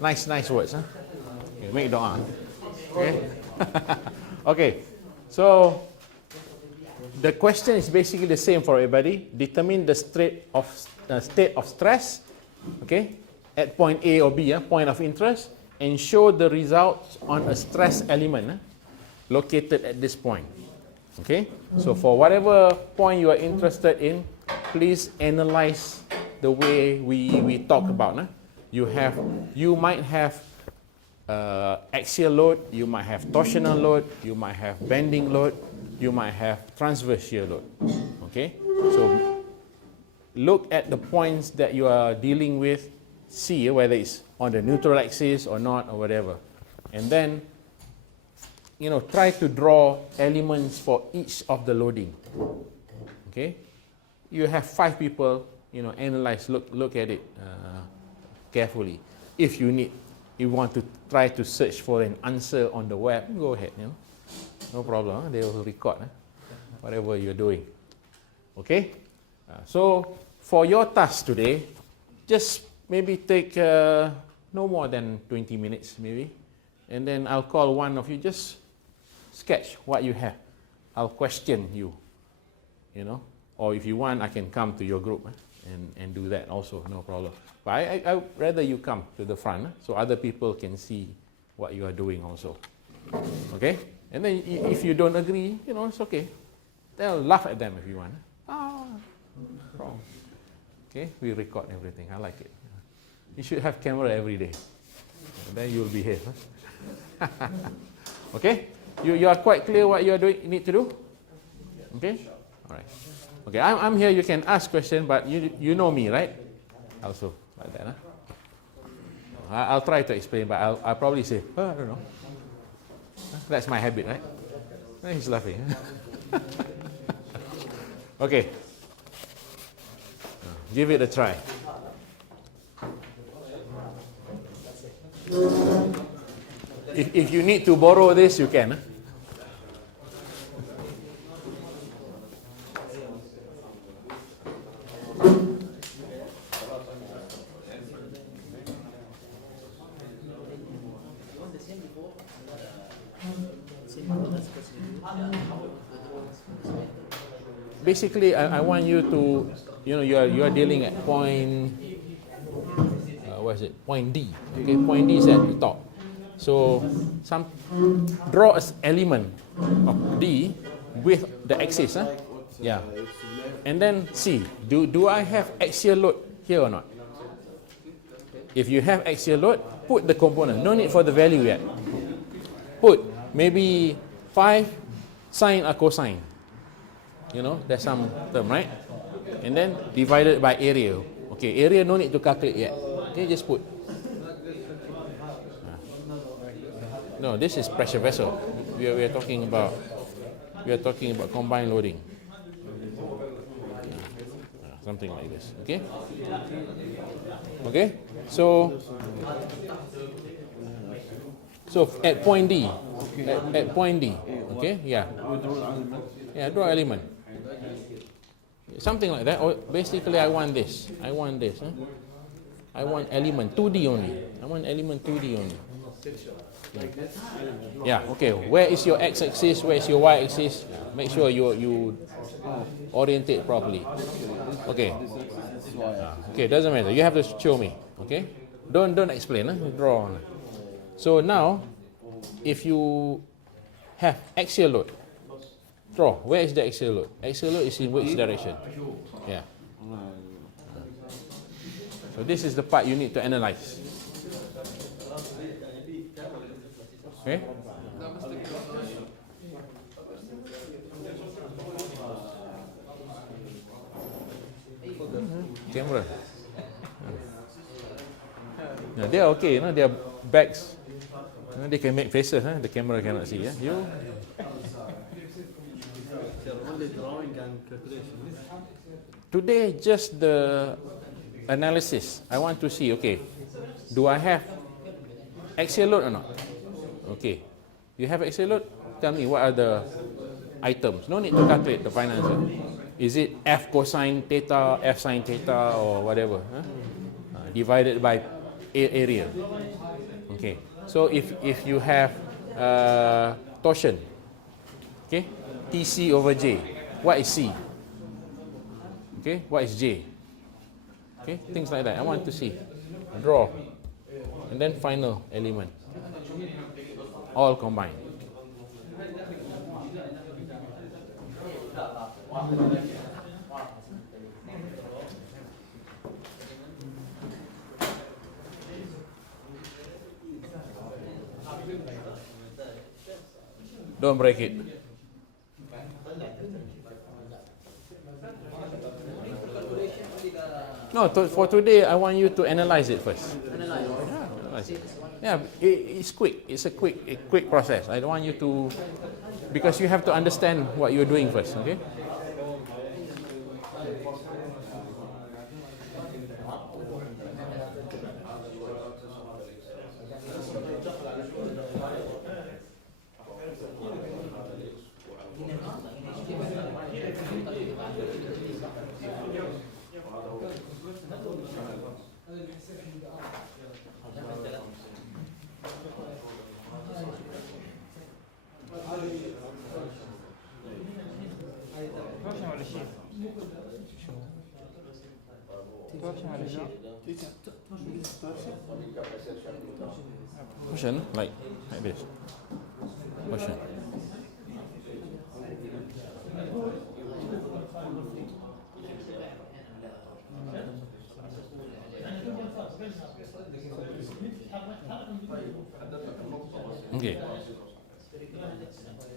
Nice words, huh? Okay, make doa. Okay. Okay. So the question is basically the same for everybody. Determine the state of stress, okay, at point A or B, point of interest, and show the results on a stress element located at this point. Okay. So for whatever point you are interested in, please analyze the way we talk about. You might have axial load, you might have torsional load, you might have bending load, you might have transverse shear load. Okay, so look at the points that you are dealing with, see whether it's on the neutral axis or not or whatever, and then try to draw elements for each of the loading. Okay, you have 5 people, analyze, look at it carefully. If you want to try to search for an answer on the web, go ahead, no problem. They will record whatever you're doing. Okay, so for your task today, just maybe take no more than 20 minutes maybe, and then I'll call one of you, just sketch what you have. I'll question you, or if you want, I can come to your group and do that also, no problem. But I rather you come to the front so other people can see what you are doing also. Okay? And then if you don't agree, it's okay. They'll laugh at them if you want. Wrong. Okay? We record everything. I like it. You should have camera every day. And then you'll behave. Okay? You are quite clear what you are doing, need to do? Okay? All right. Okay, I'm here. You can ask questions, but you know me, right? Also, like that. I'll try to explain, but I'll probably say, I don't know. That's my habit, right? He's laughing. Okay. Give it a try. If you need to borrow this, you can. Basically, I want you to, you are dealing at point, what is it? Point D. Okay, point D is at the top. So, draw an element of D with the axis. Yeah. And then see, do I have axial load here or not? If you have axial load, put the component. No need for the value yet. Put maybe 5 sine or cosine. There's some term, right? And then divided by area. Okay, area no need to calculate yet. Okay, just put. No, this is pressure vessel. We are talking about combined loading. Something like this. Okay. Okay. So at point D, at point D. Okay. Yeah. Yeah. Draw element. Something like that. Or basically, I want this. I want element 2D only. I want element 2D only. Yeah, okay. Where is your x-axis? Where is your y-axis? Make sure you orientate properly. Okay. Okay, doesn't matter. You have to show me. Okay. Don't explain. Draw. So now, if you have axial load, draw. Where is the axial load? Axial load is in which direction? Yeah. So this is the part you need to analyze. Okay. Camera. Now they are okay, they are backs. They can make faces, the camera cannot see. You. Today, just the analysis. I want to see, okay, do I have axial load or not? Okay. You have axial load? Tell me what are the items. No need to calculate the final answer. Is it F cosine theta, F sine theta, or whatever? Divided by area. Okay, so if you have torsion, okay, TC over J, what is C? Okay, what is J? Okay, things like that. I want to see. Draw. And then final element. All combined. Don't break it. No, for today, I want you to analyze it first. Analyze it. Yeah, it's quick. It's a quick process. I don't want you to, because you have to understand what you're doing first, okay? Motion, like this. Motion. Okay.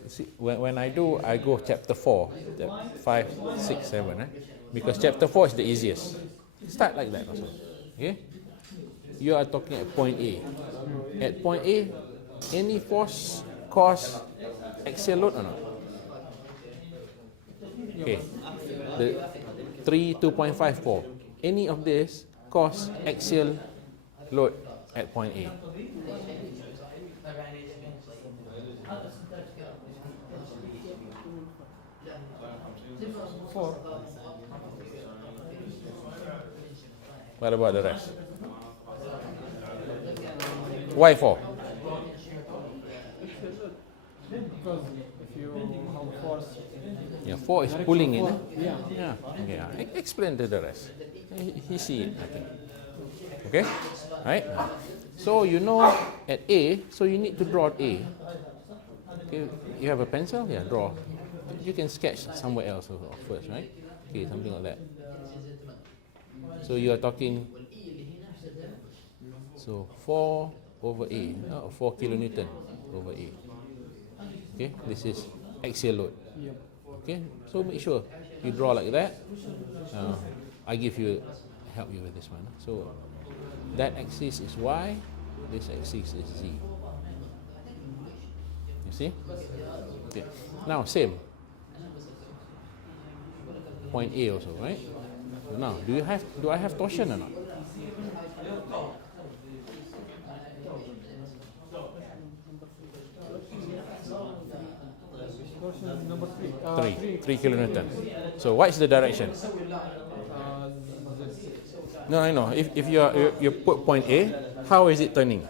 See, when I do, I go chapter 4, 5, 6, 7, because chapter 4 is the easiest. Start like that also. Okay? You are talking at point A. At point A, any force cause axial load or not? Okay. The 2.54. Any of this cause axial load at point A. What about the rest? Why 4? Because if you have force, Yeah, 4 is pulling in. yeah. Okay. Explain to the rest. He see it, I think. Okay? Right? So you know at A, so you need to draw at A. Okay. You have a pencil? Yeah, draw. You can sketch somewhere else first, right? Okay, something like that. So you are talking, so 4 over A, 4 kilonewton over A. Okay, this is axial load. Okay, so make sure you draw like that. I help you with this one. So that axis is Y, this axis is Z. You see? Okay. Now same. Point A also, right? So now, do I have torsion or not? Number 3. 3 kilonewton. So what is the direction? No, I know. If you put point A, how is it turning?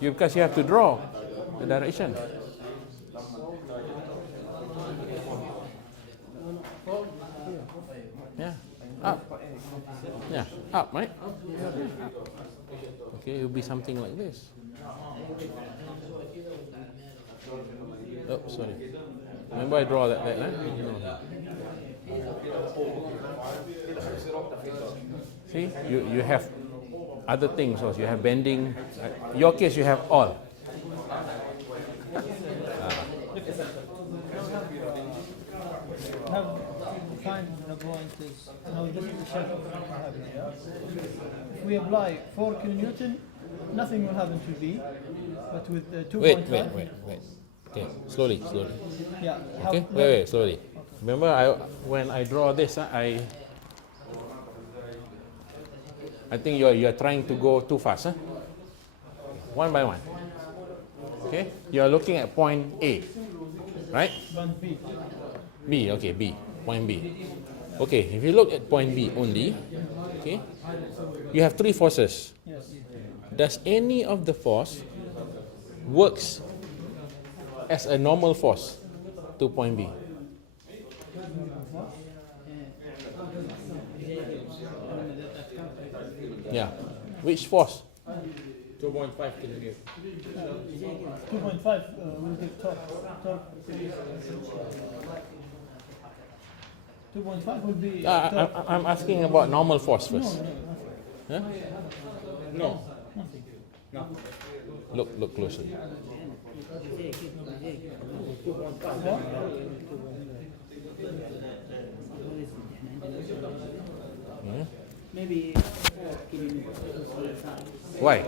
Because you have to draw the direction. Yeah, up. Yeah, up, right? Okay, it will be something like this. Oh, sorry. Remember I draw that, No. See, you have other things also. You have bending. In your case, you have all. Now, find the point is, now this is the shape of what happening. If we apply 4 kilonewton, nothing will happen to B, but with 2.5. Wait. Okay, slowly. Yeah. Okay, wait, slowly. Remember, when I draw this, I think you are trying to go too fast, one by one. Okay, you are looking at point A, right? Point B. B, okay, B, point B. Okay, if you look at point B only, okay, you have 3 forces. does any of the force works as a normal force to point B? Yeah. Which force? 2.5 kilonewton. 2.5 will give torque. 2.5 will be torque. I'm asking about normal force No, first. no, nothing. Huh? No. Nothing. No. Look closely. Hmm? Maybe 4 kilonewtons. Why?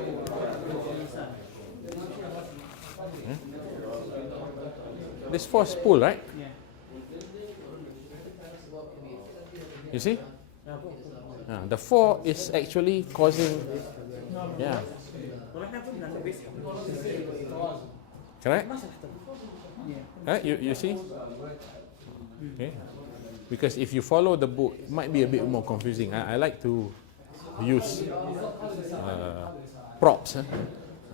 This force pull, right? Yeah. You see? The 4 is actually causing. Yeah. Correct? Right? You see? Okay. Because if you follow the book, it might be a bit more confusing. I like to use props.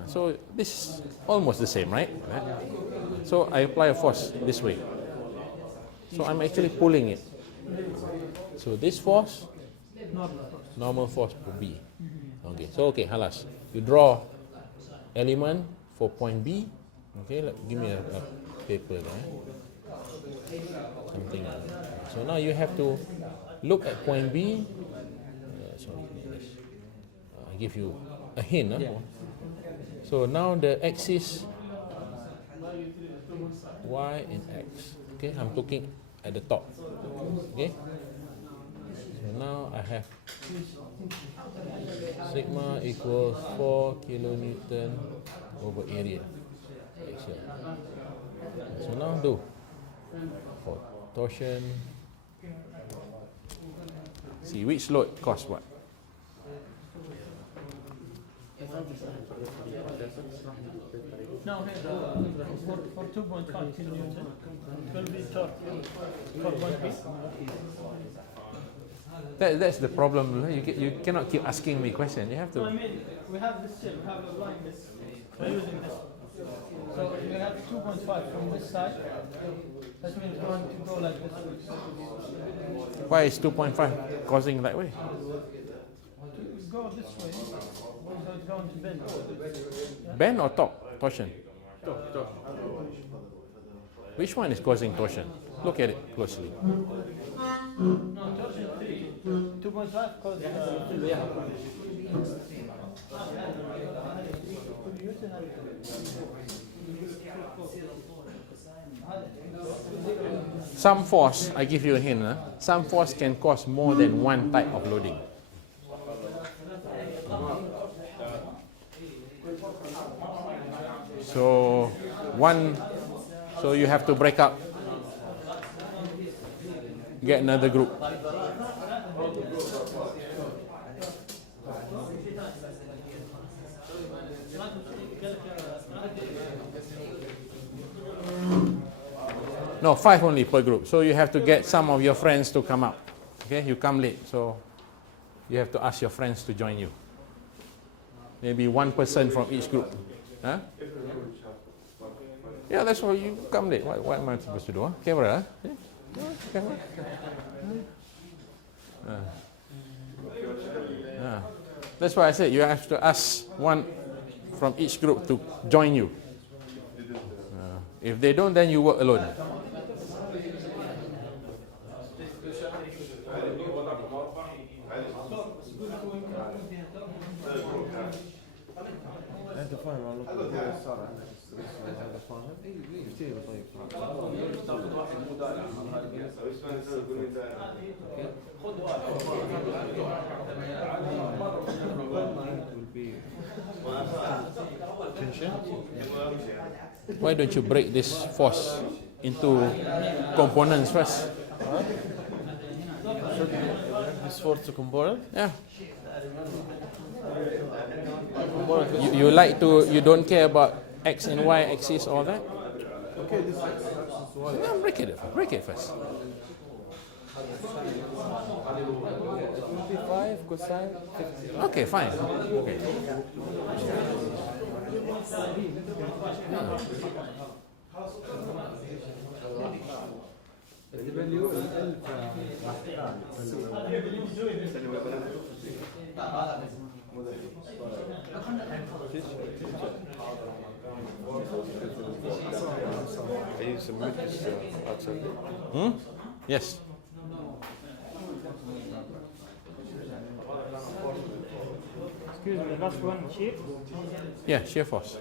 So this is almost the same, right? So I apply a force this way. So I'm actually pulling it. So this force, normal force for B. Okay. So okay, halas. You draw element for point B. Okay. Give me a paper there. Something. So now you have to look at point B. I give you a hint. So now the axis Y and X. Okay, I'm looking at the top. Okay. So now I have sigma equals 4 kilonewton over area. So now do for torsion. See which load costs what. Now here, for 2.5 kilonewton, it will be torque for 1 piece. That's the problem. You cannot keep asking me questions. You have So I to. mean, we have this here, we have a line this, we're using this. So we have 2.5 from this side. That means going to go like this. Why is 2.5 causing that way? To go this way, so it's going to bend. Bend or torsion? Which one is causing torsion? Look at it closely. No, torsion 2.5 cause Some force, I give you a hint, some force can cause more than one type of loading. So you have to break up, get another group. No, 5 only per group. So you have to get some of your friends to come up. Okay, you come late, so you have to ask your friends to join you. Maybe one person from each group. Huh? Yeah, that's why you come late. What am I supposed to do? Huh? Camera? Huh? Camera? That's why I said you have to ask one from each group to join you. If they don't, then you work alone. Why don't you break this force into components first? This force component. Yeah. You like to, you don't care about X and Y axis, all that? Okay, this is why. No, break it first. It will be 5 cosine 50. Okay, fine. Okay. Can you submit this outside? Hmm? Yes. Excuse me, last one, shear. Yeah, shear force.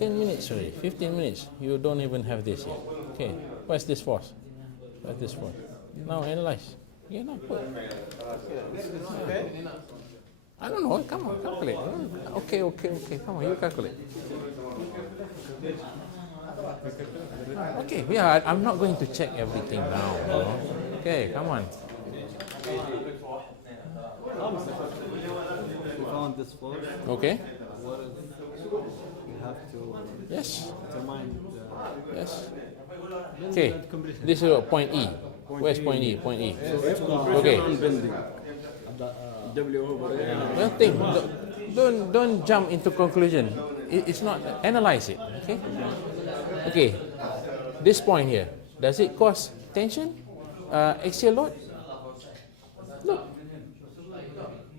$10 already, 15 minutes. You don't even have this yet. Okay, where's this force? Where's this force? Now analyze. Yeah, now put. I don't know. Come on, calculate. Okay. Come on, you calculate. Okay, yeah, I'm not going to check everything now. You know? Okay, come on. We found this force. Okay. What is? We have to Yes. determine Yes. Okay. This is point E. Where's point E? Point E. Okay. bending. W over A. Well, think. Don't jump into conclusion. It's not. Analyze it. Okay. Okay. This point here. Does it cause tension? Axial load? Look.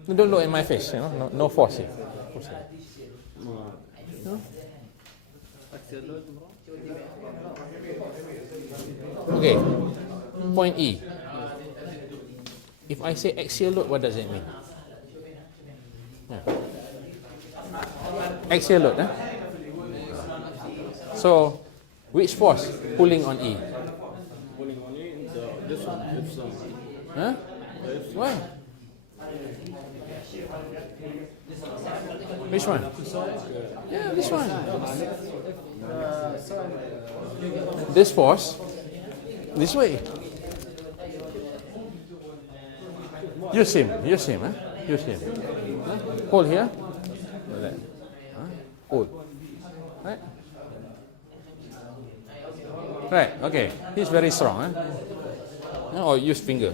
Don't look at my face. You know, no force here. Force here. No? Okay. Point E. If I say axial load, what does it mean? Yeah. Axial load, huh? So, which force pulling on E? Pulling on it, this one, it's Huh? Why? Which one? Yeah, this one. This force, this way. Use him, huh? Use him. Huh? Hold here. Like that. Huh? Hold. Right? Right, okay. He's very strong, huh? Or use finger.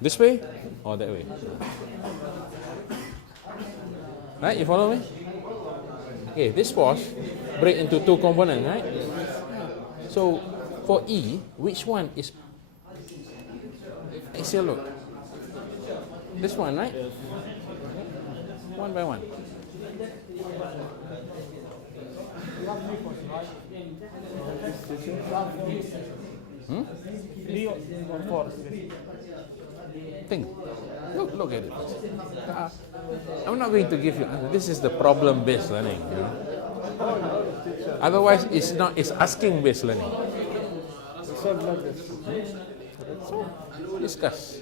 This way or that way? Right, you follow me? Okay, this force break into two components, right? So for E, which one is axial load? This one, right? One by one. Three or four. Think. Look at it. I'm not going to give you. This is the problem-based learning. You know? Otherwise, it's asking-based learning. So discuss.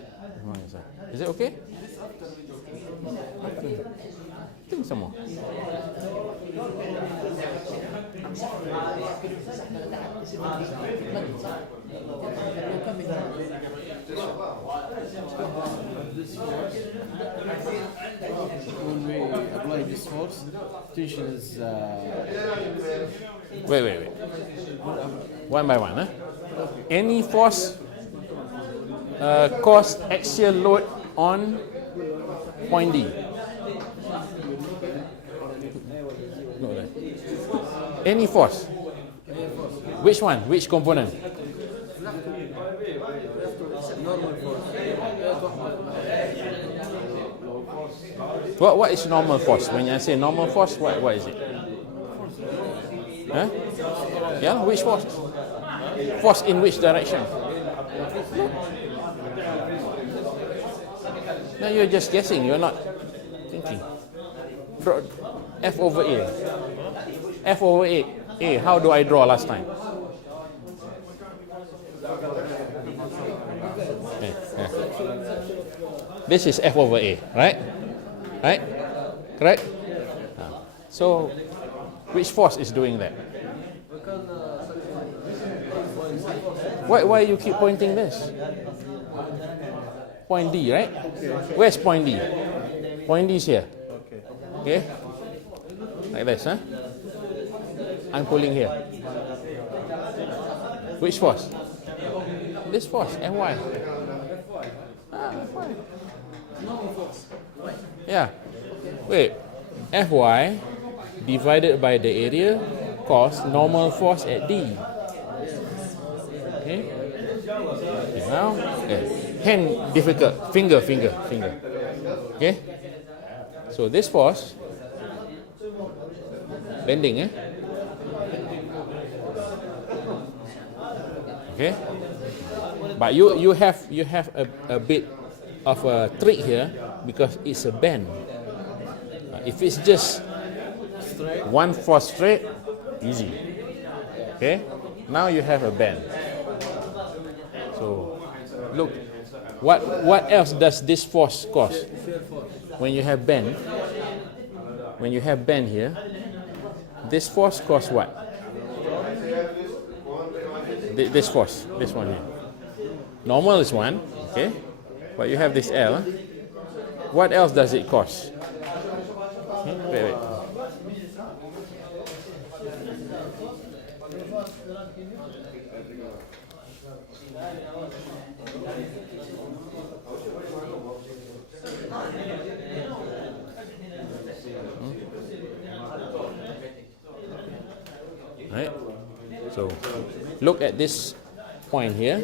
Is it okay? Think some more. when we apply this force, tension is Wait. One by one, huh? Any force cause axial load on point D. No, right. Any force. Which one? Which component? normal force. What is normal force? When I say normal force, what is it? Huh? Yeah, which force? Force in which direction? No, you're just guessing. You're not thinking. F over A. F over A. A. How do I draw last time? Yeah. This is F over A, right? Right? Correct? So, which force is doing that? Why you keep pointing this? Point D, right? Where's point D? Point D is here. Okay? Like this, huh? I'm pulling here. Which force? This force, Fy. Fy. Yeah. Wait. Fy divided by the area cos normal force at D. Okay. Now, hand difficult. Finger. Okay. So this force bending, okay. But you have a bit of a trick here because it's a bend. If it's just one force straight, easy. Okay. Now you have a bend. So look, what else does this force cause? When you have bend here, this force cause what? This force, this one here. Normal is 1, okay? But you have this L. What else does it cause? Wait. Right? So look at this point here.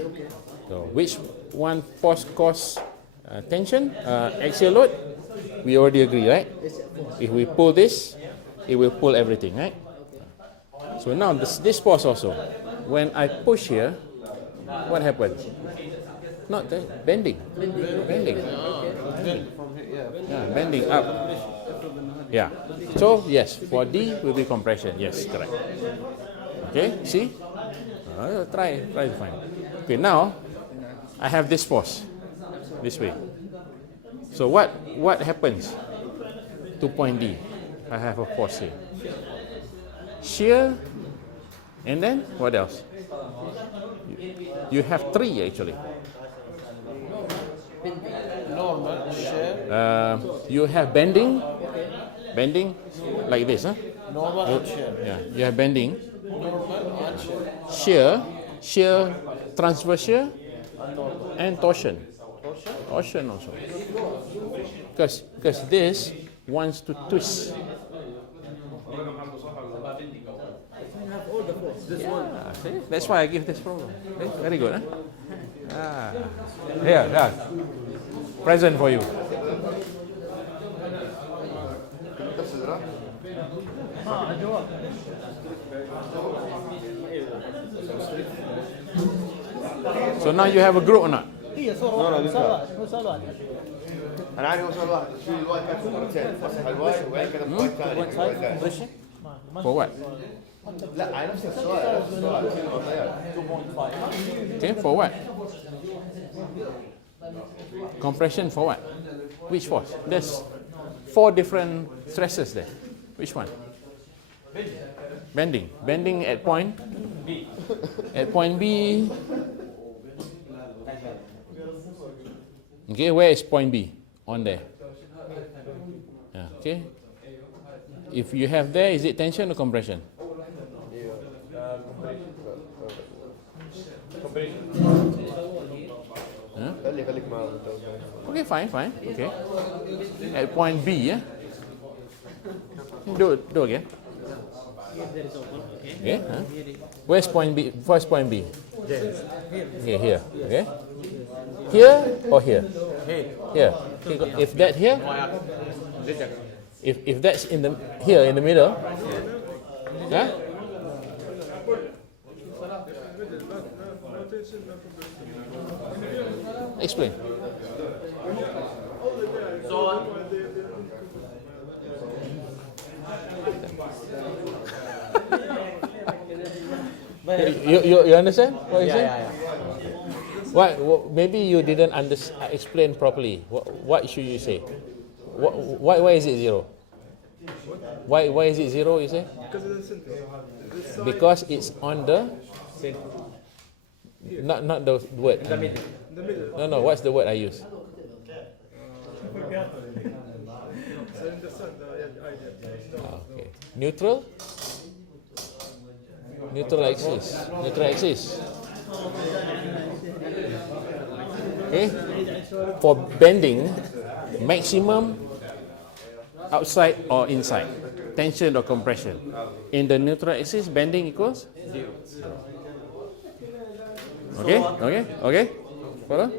So which one force cause tension? Axial load. We already agree, right? If we pull this, it will pull everything, right? So now this force also. When I push here, what happens? Not that, bending. Yeah, bending up. Yeah. So yes, for D will be compression. Yes, correct. Okay, see? Try to find. Okay, now I have this force this way. So what happens to point D? I have a force here. Shear, and then what else? You have 3 actually. Normal, shear, You have bending like this, huh? normal and shear. Yeah, you have bending, Normal and shear. shear, transverse shear, and torsion. Torsion also. Because this wants to twist. Yeah, see? That's why I give this problem. Okay, very good, huh? Here, present for you. So now you have a group or not? هي صورة واحدة هو سؤال واحد انا عارف هو سؤال واحد شو الواي كان مرتين مسح الواي وبعدين كتب بوينت ثاني For what? لا على نفس السؤال Okay, for what? Compression for what? Which force? There's 4 different stresses there. Which one? Bending. Bending at point B. At point B. Okay, where is point B? On there. Yeah, okay. If you have there, is it tension or compression? Huh? خليك معه Okay, fine. Okay. At point B, yeah. Do again. Okay. Huh? Where's point B? First point B. Okay, here. Okay. Here or here? Here. Okay, if that here, if that's in the here in the middle, yeah. Explain. You understand what you saying? What maybe you didn't explain properly. What should you say? Why is it 0? Why is it 0? You say? Because it's on the Not the word. No. What's the word I use? Okay. Neutral. Neutral axis. Okay. For bending, maximum outside or inside, tension or compression. In the neutral axis, bending equals 0. Okay. Follow?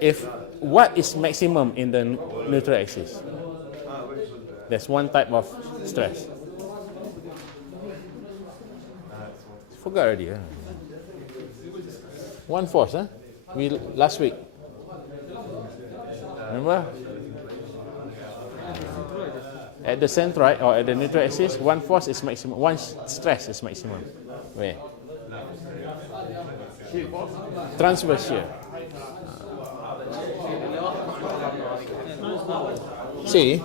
If what is maximum in the neutral axis? There's one type of stress. Forgot already. Huh? One force, huh? Last week. Remember? At the centroid or at the neutral axis, one force is maximum. One stress is maximum. Where? Transverse shear. See,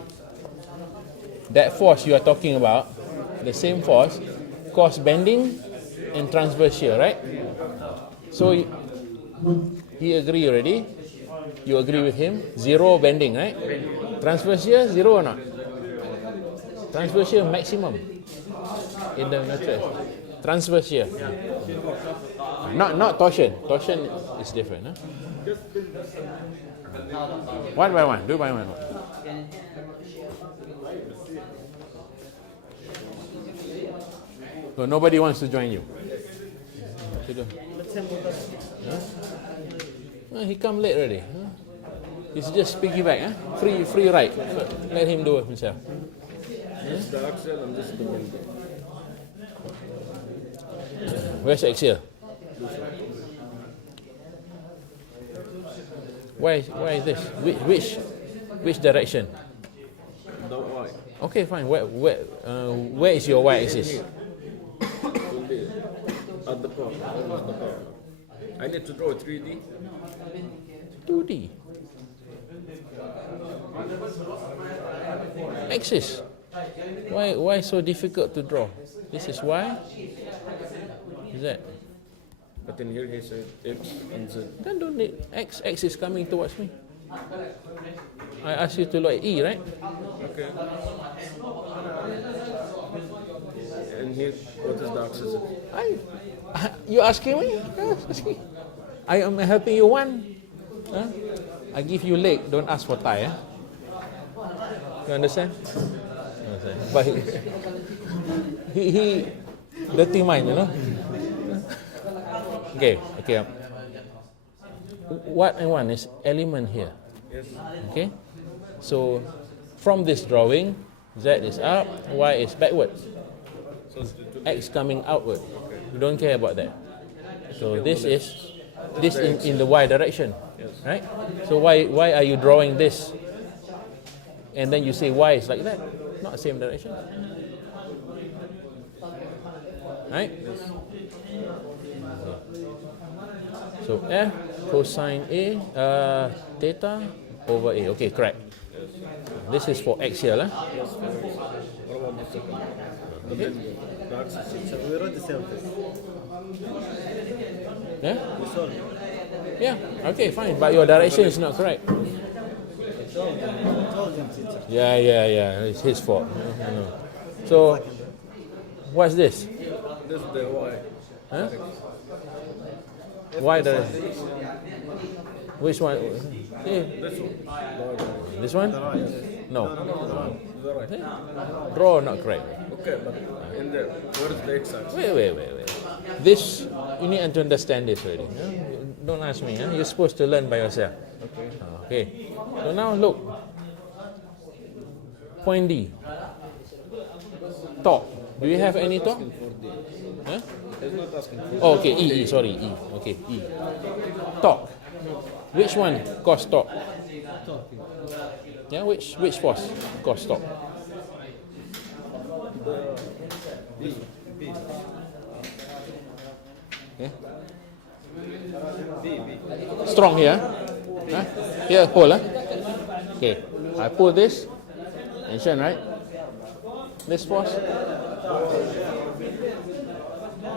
that force you are talking about, the same force, cause bending and transverse shear, right? So he agree already. You agree with him? 0 bending, right? Transverse shear 0 or not? Transverse shear maximum in the neutral. Transverse shear. Not torsion. Torsion is different. Huh? One by one. Do by one. So nobody wants to join you. He come late already. Huh? He's just piggyback. Huh? Free ride. Let him do it himself. This is the axle and this is the bending. Where's the axial? Why is this? Which direction? The Y. Okay, fine. Where is your y-axis? Will be at the part, almost the part. I need to draw 3D. 2D. Axis. Why so difficult to draw? This is y. Is that? But in here he said X and Z. Then don't need x. X is coming towards me. I asked you to look at E, right? Okay. And here, what is the axis? You asking me? I am helping you one. Huh? I give you leg, don't ask for thigh. You understand? But he dirty mind, you know. Okay. What I want is element here. Yes. Okay. So from this drawing, Z is up, Y is backwards, X coming outward. You don't care about that. So this in the Y direction, right? So why are you drawing this? And then you say Y is like that, not the same direction, right? So F cosine A theta over A. Okay, correct. This is for axial, huh? What about the second? Okay. The axis is So we wrote the same thing. Yeah? We solved it. Yeah. Okay, fine. But your direction is not correct. Told him, teacher. Yeah. It's his fault. I know. So, what's this? this is the Y. Huh? Why the? Which one? Yeah. This one. This one? No. The right. Draw not correct. Okay, but in there, where is the X axis? Wait. This, you need to understand this already. Huh? Don't ask me. Huh? You're supposed to learn by yourself. Okay. Okay. So now look. Point D. Top. Do you have any top? Huh? It's not asking for Oh, okay. E. Sorry. E. Okay. E. Top. Which one cause top? Yeah. Which force cause top? Yeah. Strong here. Huh? Here, pull. Huh? Okay. I pull this. Tension, right? This force.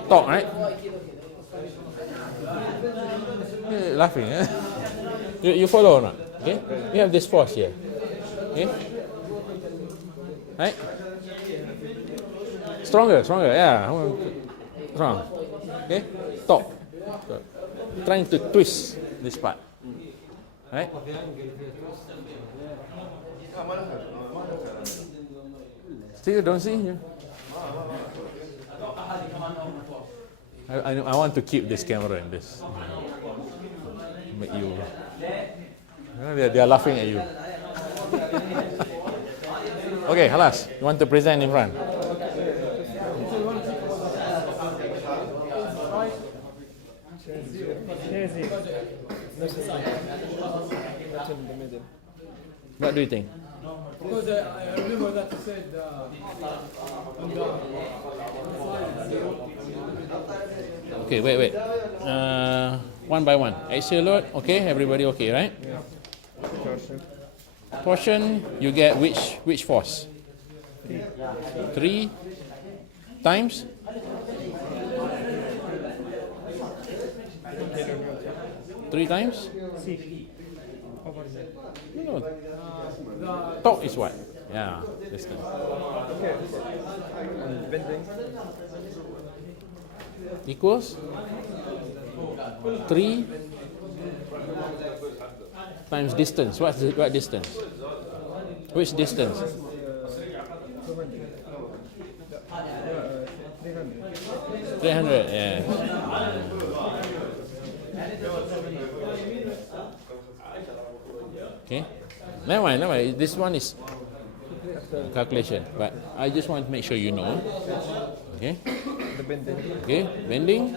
Torque, right? You're laughing, eh? You follow or not? Okay? We have this force here. Okay? Right? Stronger, yeah. Strong. Okay? Top. So, trying to twist this part. Right? Still don't see? Yeah. I want to keep this camera in this. Make you. They are laughing at you. Okay, Halas, you want to present in front? Here's it. Not in the middle. What do you think? Because I remember that you said Okay, wait. One by one. Axial load, okay, everybody okay, right? Torsion. Torsion, you get which force? 3 times? Three times? See. Over there. No. Torque is what? Yeah, distance. Okay. And bending. Equals 3 times distance. What distance? Which distance? 300. Yeah. Okay. Never mind. This one is calculation, but I just want to make sure you know. Okay. The bending. Okay. Bending.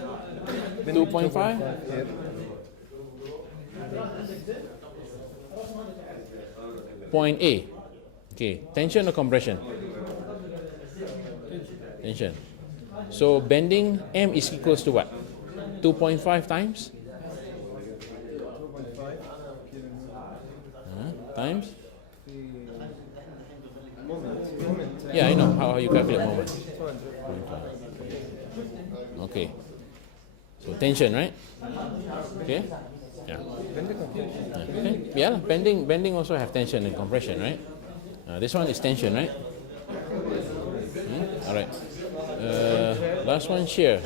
2.5. Here. Point A. Okay. Tension or compression? Tension. So bending M is equals to what? 2.5 times? Times? Moment. Yeah, I know how you calculate moment. Okay. So tension, right? Okay. Yeah. Bending compression. Yeah. Okay. Yeah. Bending also have tension and compression, right? This one is tension, right? All right. Last one shear.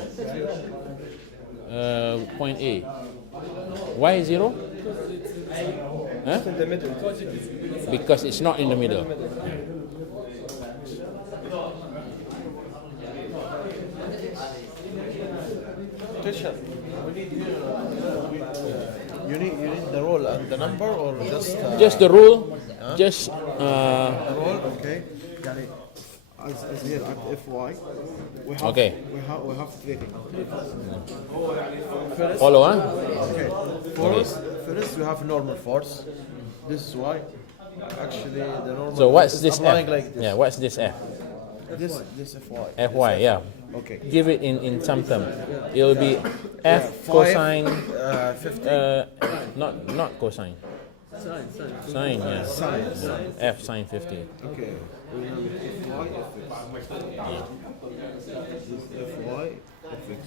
Point A. Why 0? Huh? In the middle. Because it's not in the middle. Torsion. You need the roll and the number or Just the rule. Just the roll, okay. يعني as here at FY we have Okay. we have rating. follow, huh? Okay. First we have normal force. This is why actually the normal So what's is this applying F? like this. Yeah, what's this F? This FY. Fy, yeah. Okay. Give it in some term. It will be F Five, cosine, 50. not cosine. Sine, yeah. Sine. F sine 50. Okay. We have FY, FX. This FY, FX.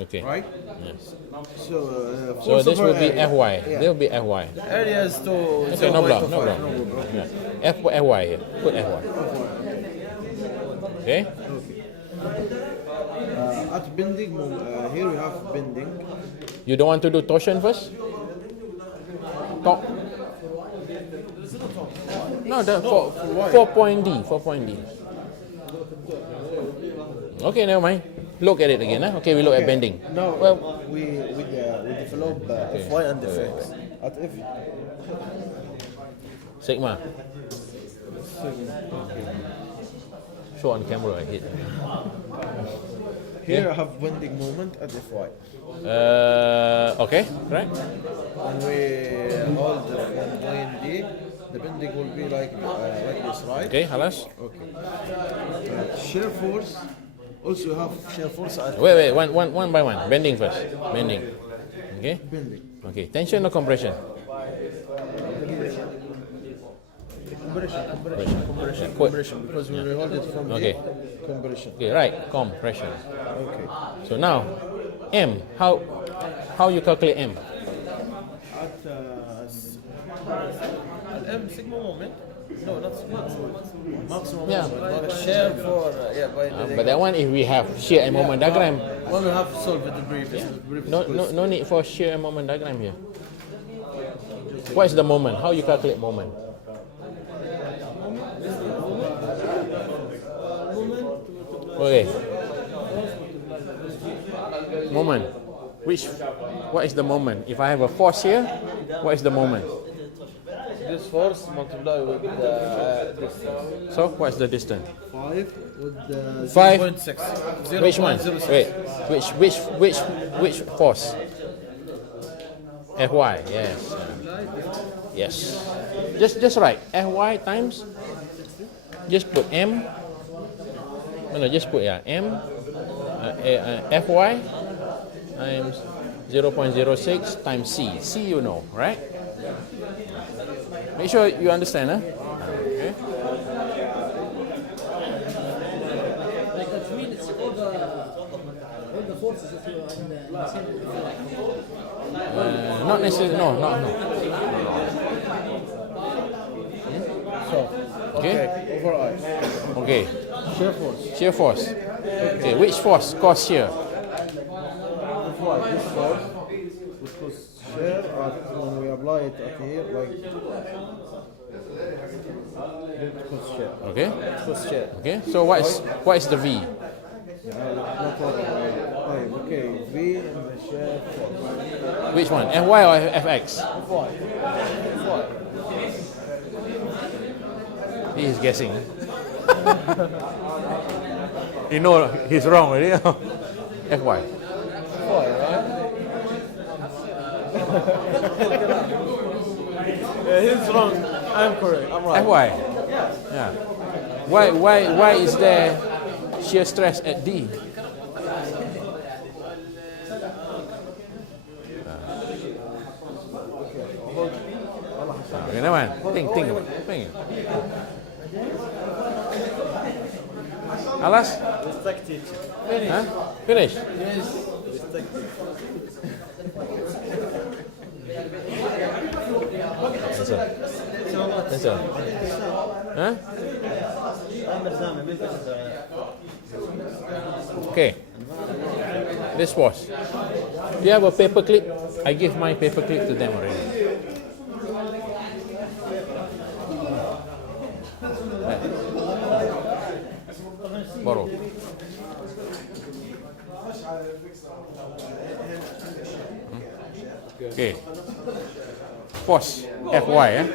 Okay. Right? Yes. So, So this will be area. Fy. Yeah. There will be Fy. Area is to Okay, no 0.25, problem, no problem. problem. Yeah. Fy here. Put Fy. Okay. At bending, here we have bending. You don't want to do torsion first? Top. No, the 4 D. 4 D. Okay, never mind. Look at it again. Huh? Okay, we look at bending. Now Well, we develop FY and FX. At F, Sigma. Show on camera, I hit. here I have bending moment at FY. Okay, right? When we hold the point D, the bending will be like this, right? Okay, halas. Okay. Shear force. Also have shear force at Wait, one by one. Bending first. Bending. Okay? bending. Okay, tension or compression? Compression. Because when we hold it from Okay. D, compression. Okay, right. Compression. Okay. So now, M. How How you calculate M? At M sigma moment. No, not sigma moment. Maximum Yeah. moment. But share for by the But that one, if we have shear and moment diagram, one we have to solve it in brief. no need for shear and moment diagram here. What is the moment? How you calculate moment? Okay. Moment. What is the moment? If I have a force here, what is the moment? This force multiply with distance. So, what is the distance? 5 with the 5. 0.6. Which one? 0.06. Wait. Which force? Fy. Yes. Yes. Just write Fy times. Just put M. No, just put M. Fy times 0.06 times C. C you know, right? Make sure you understand, huh? Okay. Like that means it's all the forces that you are in the same field. Not necessarily. No. So, Okay. over I. Okay. Shear force. Shear force. Okay. Which force cause shear? Apply this force, because shear, when we apply it at here, like, it cause shear. Okay. Cause shear. Okay. So what is the V? No problem. Okay, V and the shear force. Which one? Fy or Fx? Why? He is guessing. You know he's wrong already. Fy. Why, right? He's wrong. I'm correct. I'm right. Fy. Yeah. Why is there shear stress at D? Okay, never mind. Think about it. Alas? Respect teacher. Huh? Finish? Yes. Respect Answer. Huh? Okay. This was. Do you have a paper clip? I give my paper clip to them already. Borrow. Okay. Force Fy.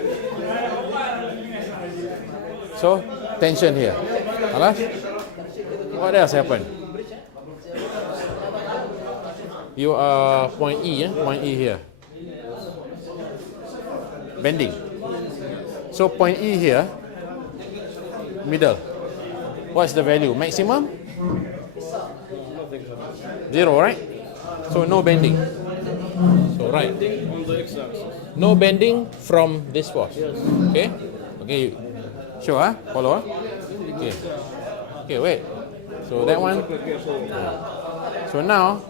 So tension here. Alas? What else happened? You are point E, point E here. Bending. So point E here, middle. What's the value? Maximum? 0, right? So no bending. So right. On the x-axis. No bending from this force. Okay? Okay. Sure, huh? Follow, huh? Okay. Okay, wait. So that one. So now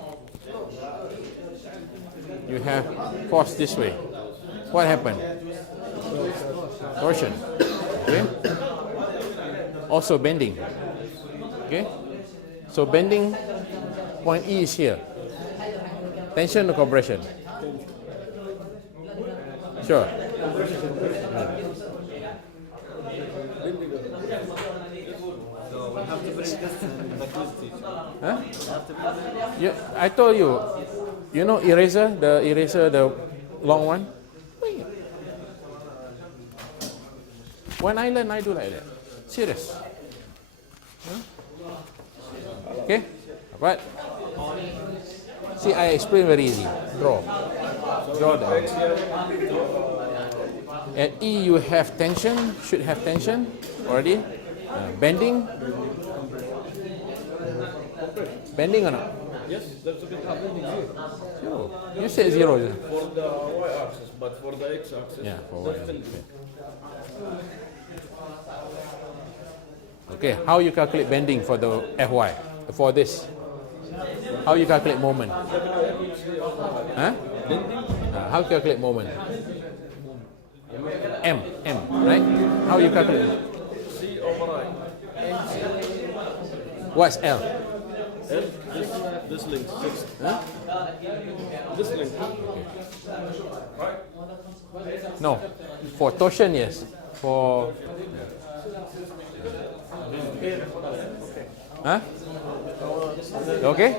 you have force this way. What happened? Torsion. Okay? Also bending. Okay? So bending, point E is here. Tension or compression? Sure. Huh? Yeah, I told you. You know eraser, the long one? When I learn, I do like that. Serious. Okay? Right? See, I explain very easy. Draw. Draw that. At E, you have tension, should have tension already. Bending. Bending or not? Yes, there's a bit of bending here. Zero. You said 0. For the y-axis, but for the x-axis, Yeah, for there's y-axis. bending. Okay, how you calculate bending for the Fy? For this? How you calculate moment? Huh? How you calculate moment? M, right? How you calculate? C over I. What's L? This length, 6. Huh? This length. No. For torsion, yes. For huh? Okay?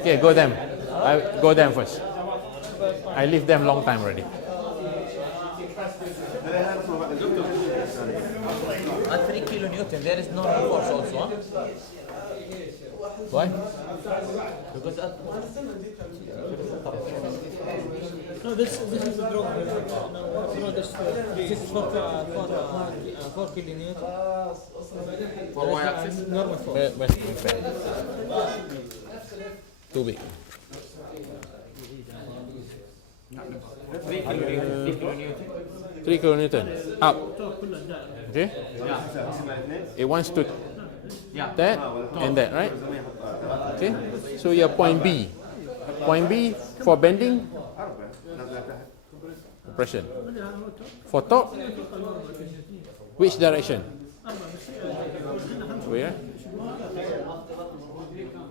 Okay, go them. I go them first. I leave them long time already. At 3 kilonewton, there is normal force also, huh? Why? Because at No, this is the draw. No, this is for 4 kilonewton. For y-axis. Normal force. Where's my pen? Too big. 3 kilonewton. Up. Okay? It wants to that and that, right? Okay? So you're point B. Point B for bending. Compression. For torque, which direction? Where?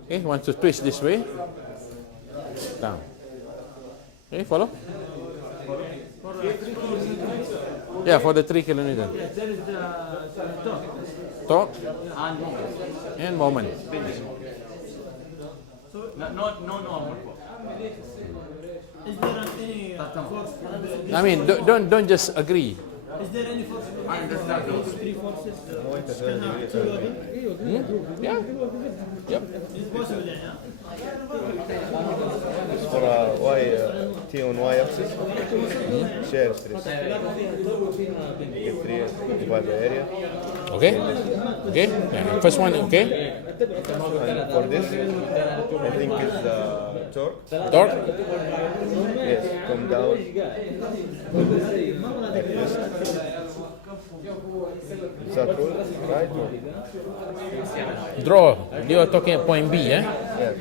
Okay, want to twist this way. Down. Okay, follow? Yeah, for the 3 kilonewton. There is the Torque and moment. no normal force. Is there any force? I mean, don't just agree. Is there any force? I understand those 3 forces. Can have 2 of them. Yeah. Yep. It's possible, yeah. For T on Y axis, share stress. Get 3 divide by area. Okay. Okay. Yeah. First one. Okay. And for this, I think it's torque. Torque. Yes, come down. Like this. Is that true? Right? Draw. You are talking at point B, eh? Yeah.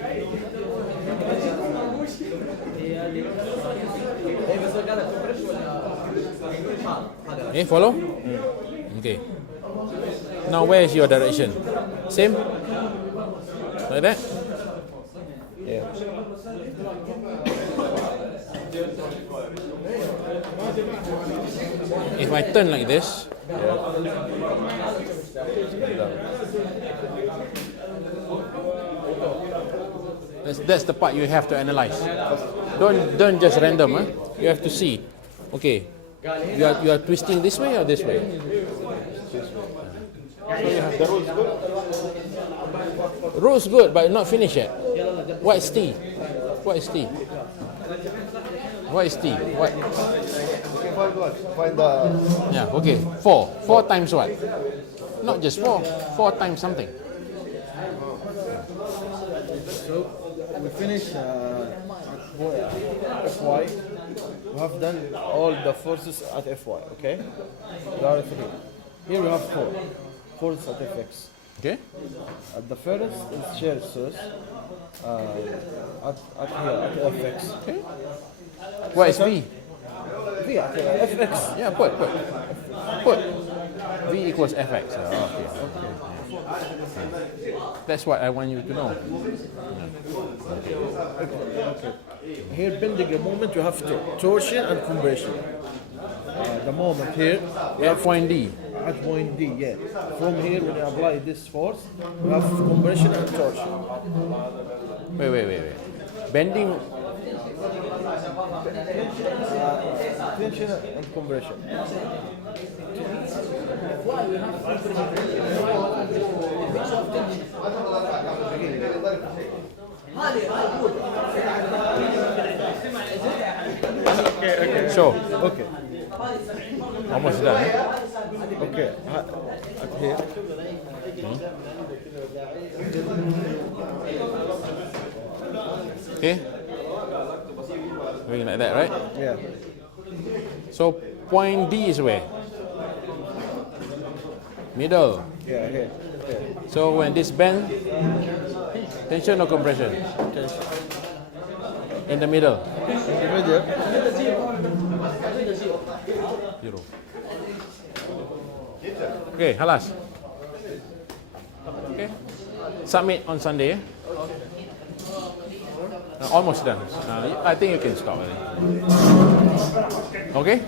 Okay, follow? Okay. Now where is your direction? Same? Like that? Yeah. If I turn like this, Come down. that's the part you have to analyze. Don't just random, huh? You have to see. Okay. You are twisting this way or this way? The rules good? Rule's good, but not finished yet. What is T? What is T? What is T? What? You can find what? Find the... Yeah, okay. 4. 4 times what? Not just 4. 4 times something. So, we finish at FY. We have done all the forces at FY, okay? There are 3. Here we have 4. Forces at FX. Okay? At the first is shear stress. At here, at FX. What is V? V at FX. Yeah, put. V equals Fx. Okay. That's what I want you to know. Here bending the moment you have torsion and compression. The moment here We have point D. at point D, yeah. From here when you apply this force, you have compression and torsion. Wait. Bending. Tension and compression. Show. Okay. Almost done. Eh? Okay. At here. Okay. Going like that, right? Yeah. So point D is where? Middle. Yeah, here. So when this bend, tension or compression? Tension. In the middle. In the middle. Zero. Okay, halas. Okay. Submit on Sunday. Almost done. I think you can stop already. Okay?